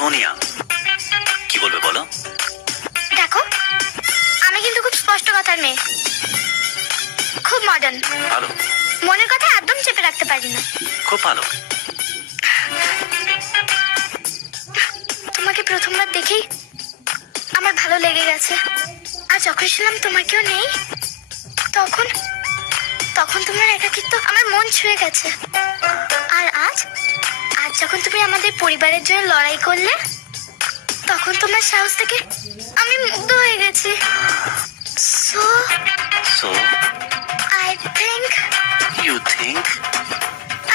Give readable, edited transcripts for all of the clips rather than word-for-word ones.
সোনিয়া, কি বলবে বলো? দেখো, আমি কিন্তু খুব স্পষ্ট কথার মেয়ে, খুব মডার্ন, ভালো, মনের কথা একদম চেপে রাখতে পারি না। খুব ভালো। তোমাকে প্রথমবার দেখেই আমার ভালো লেগে গেছে। আর যখন শুনলাম তোমার কেউ নেই, তখন তখন তোমার একাকিত্ব আমার মন ছুঁয়ে গেছে। আর আজ আজ যখন তুমি আমাদের পরিবারের জন্য লড়াই করলে, তখন তোমার সাহস থেকে আমি মুগ্ধ হয়ে গেছি। So so I think you think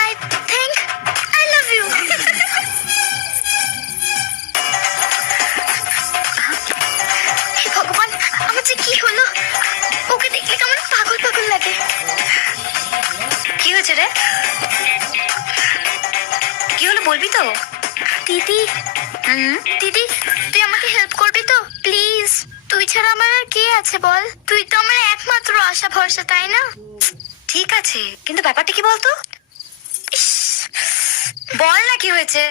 I think I love you. হে ভগবান, আমার যে কি হলো! ওকে দেখলে কেমন পাগল পাগল লাগে। কি হয়েছে রে? কি হলো বলবি তো? দিদি, দিদি তুই আমাকে হেল্প করবি তো প্লিজ? তুই ছাড়া আমার আর কে আছে বল? তুই তো আমার একমাত্র আশা ভরসা, তাই না? ঠিক আছে, কিন্তু ব্যাপারটা কি বলতো? ইস, বল না কি হয়েছে।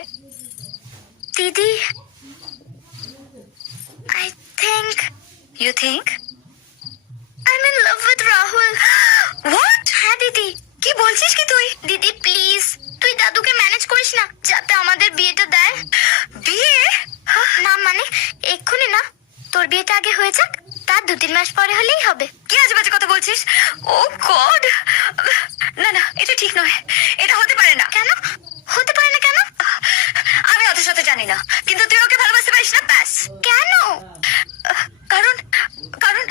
দিদি, I think. You think? I'm in love with Rahul. What? হ্যাঁ দিদি। কি বলছিস কি তুই? দিদি প্লিজ, তুই দাদুকে ম্যানেজ করিস না যাতে আমাদের বিয়েটা দেয়। বিয়ে? না মানে এক্ষুনি না, তোর বিয়েটা আগে হয়ে যাক, তার 2-3 মাস পরে হলেই হবে। কি আজে বাজে কথা বলছিস? ও গড, না না, এটা ঠিক নয়, এটা হতে পারে না। কেন হতে পারে না? কেন? আমি অত সাথে জানি না, কিন্তু তুই ওকে ভালোবাসতে পারিস না, ব্যাস। কেন? কারণ কারণ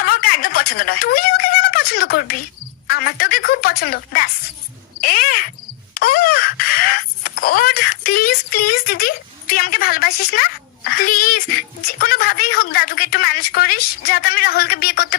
আমার ওকে একদম পছন্দ নয়। তুই ওকে কেন পছন্দ করবি? আমার তো ওকে খুব পছন্দ, ব্যাস। এ ও গড, প্লিজ প্লিজ দিদি, তুই আমাকে ভালোবাসিস না? প্লিজ যে কোনো ভাবেই হোক দাদুকে একটু ম্যানেজ করিস যাতে আমি রাহুলকে বিয়ে করতে